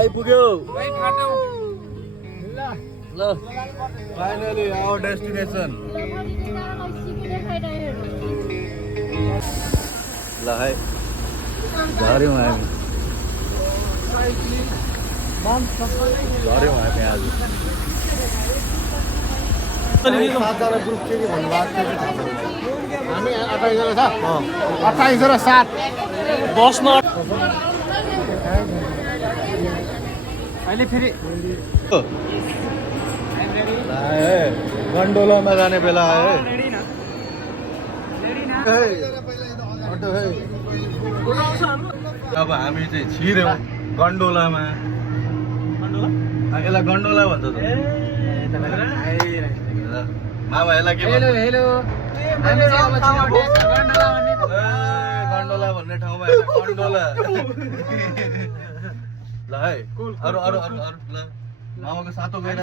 आइपुग्यो ल finally our destination ल है झऱ्यौँ हामी झऱ्यौँ हामी आज 7जना ग्रुप थियो कि भन्नुभएको थियो हामी 28 जना छ 28 र 7 बसमा अहिले फेरि गन्डोलामा जाने बेला आयो अब हामी चाहिँ छिर्यौँ गन्डोलामा यसलाई गन्डोला भन्छ त मामा यसलाई के भन्छ गन्डोला भन्ने ठाउँमा गन्डोला ल है अरू ल मामाको सातो गएर